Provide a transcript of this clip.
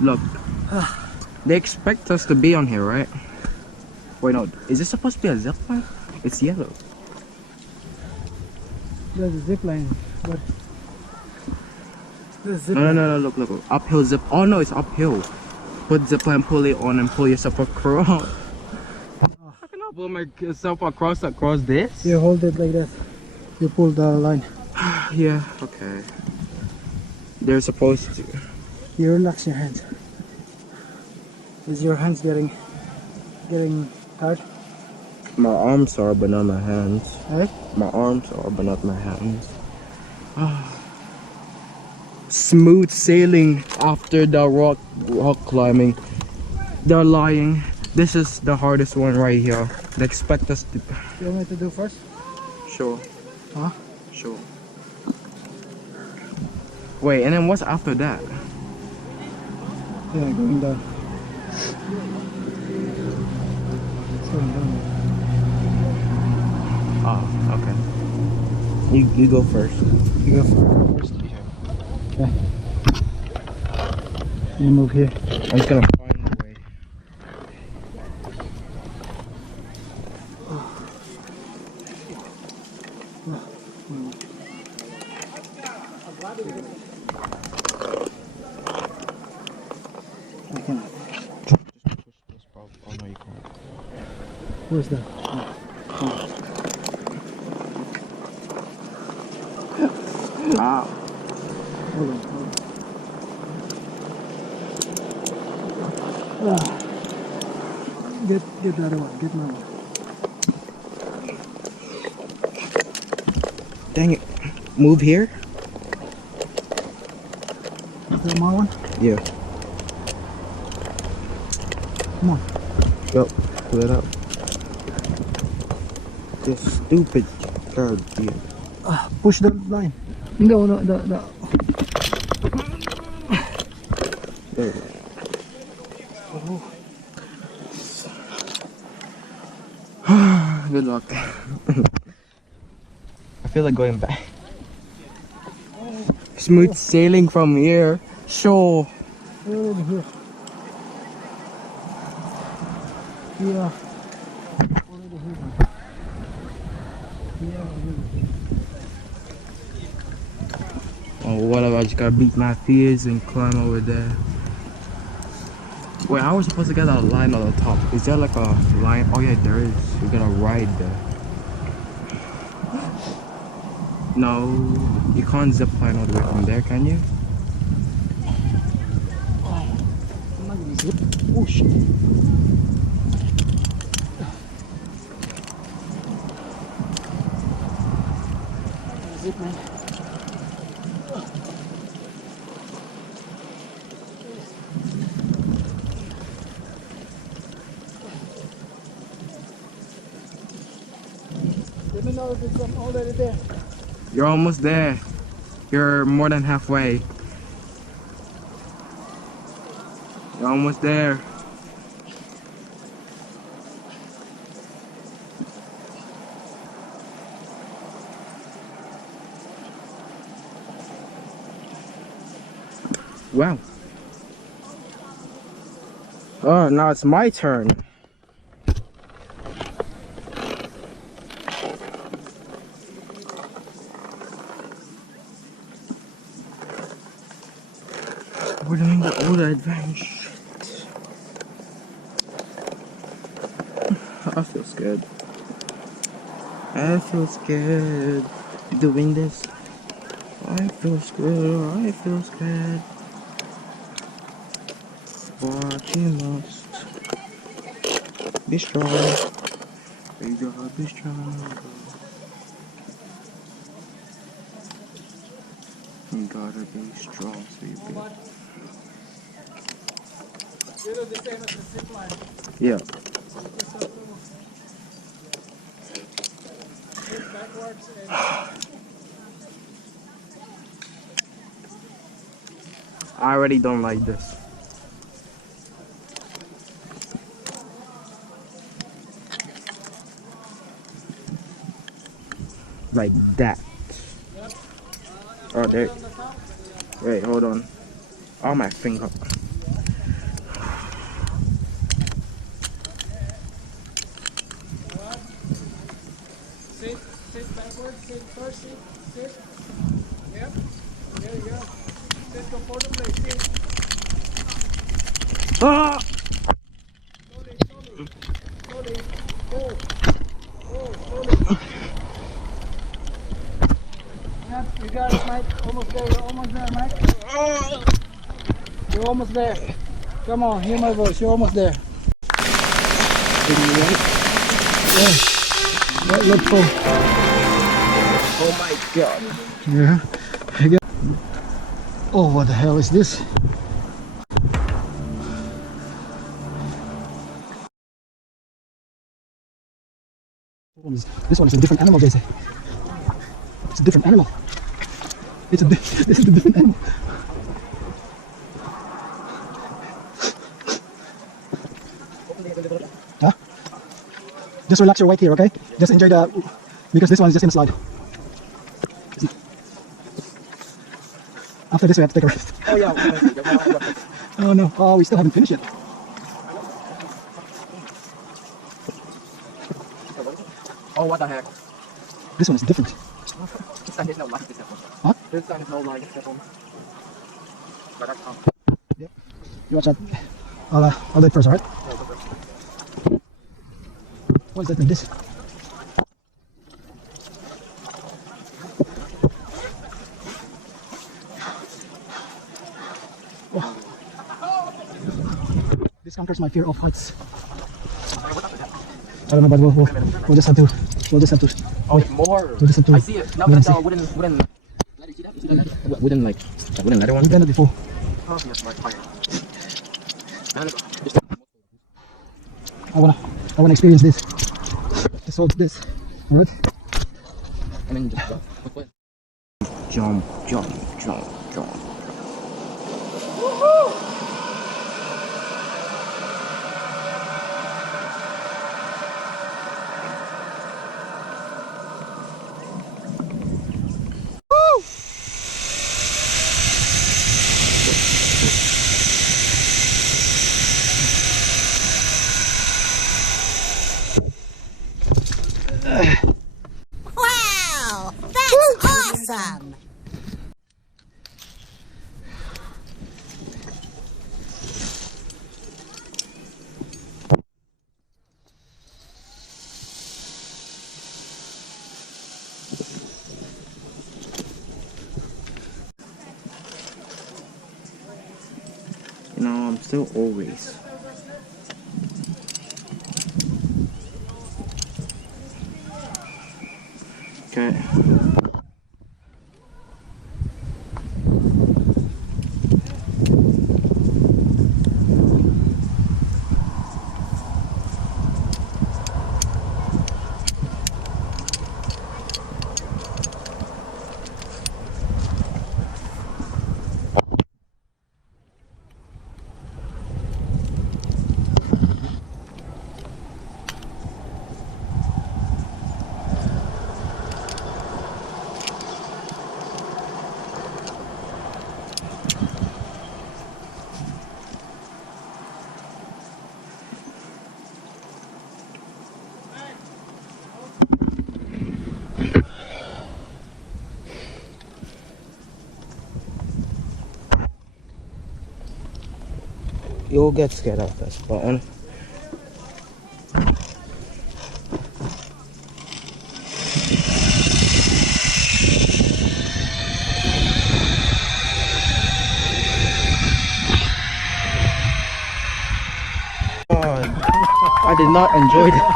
Look, they expect us to be on here, right? Wait, no. Is this supposed to be a zip line? It's yellow. There's a zip line, but No. Look. Uphill zip. Oh no, it's uphill. Put zip line, pull it on, and pull yourself across. I cannot pull myself across this. You hold it like that. You pull the line. Yeah. Okay. They're supposed to. You relax your hands. Is your hands getting tired? My arms are, but not my hands. Eh? My arms are, but not my hands. Smooth sailing after the rock climbing. They're lying. This is the hardest one right here. They expect us to. You want me to do first? Sure. Huh? Sure. Wait, and then what's after that? Yeah, going down. It's going down. Oh, okay. You go first. You go first. Yeah. Okay. You move here. I'm just gonna find the way. I cannot. Just push this probably. Oh no, you can't. Where's that? Ah. Hold on. Get the other one. Get my one. Dang it. Move here? Is that my one? Yeah. Come on. Go. Pull it up. This stupid card here. Push the line. No. There we go. Good luck. I feel like going back. Smooth sailing from here. Sure. Over here. Yeah. Already here. Oh, whatever. I just gotta beat my fears and climb over there. Wait, how are we supposed to get that line on the top? Is there like a line? Oh yeah, there is. We gotta ride there. No, you can't zip line all the way from there, can you? I'm not gonna zip. Oh shit. Zip man. Let me know if it's already there. You're almost there. You're more than halfway. You're almost there. Wow. Oh, now it's my turn. We're doing the older adventure. I feel scared. I feel scared doing this. I feel scared. I feel scared. But you must be strong. You gotta be strong. You gotta be strong so you can. You do the same as the zip line. Yeah. Backwards and I already don't like this. Like that. Oh, there. Wait, hold on. Oh, my finger. Sit backwards, sit first, sit. Yep, there you go. Sit comfortably, sit. Ah! Slowly, slowly. Slowly. Slowly. Yep, you got it, Mike. Almost there, you're almost there, Mike. You're almost there. Come on, hear my voice, you're almost there. Yeah. Right, look full. Oh my god. Yeah. Oh, what the hell is this? This one is a different animal, JC. It's a different animal. This is a different animal. Huh? Just relax your weight here, okay? Just enjoy the, because this one is just in a slide. After this we have to take a rest. Oh yeah. Oh no, oh we still haven't finished it. Oh, what the heck? This one is different. This time there's no line. Huh? This time there's no line. But that's Yep. You watch that. I'll do it first, alright? What is that like this? Oh. This conquers my fear of heights. I don't know, but we'll just have to. Oh, it's more. We'll just have to. I see it. Now that's wooden. Wooden like wooden leather one. We've done it before. Oh, yes, my fire. I wanna experience this. Just hold this. Alright? And then just jump. Wow! That's awesome! You know, I'm still always. Okay. You'll get scared of this button. I did not enjoy that.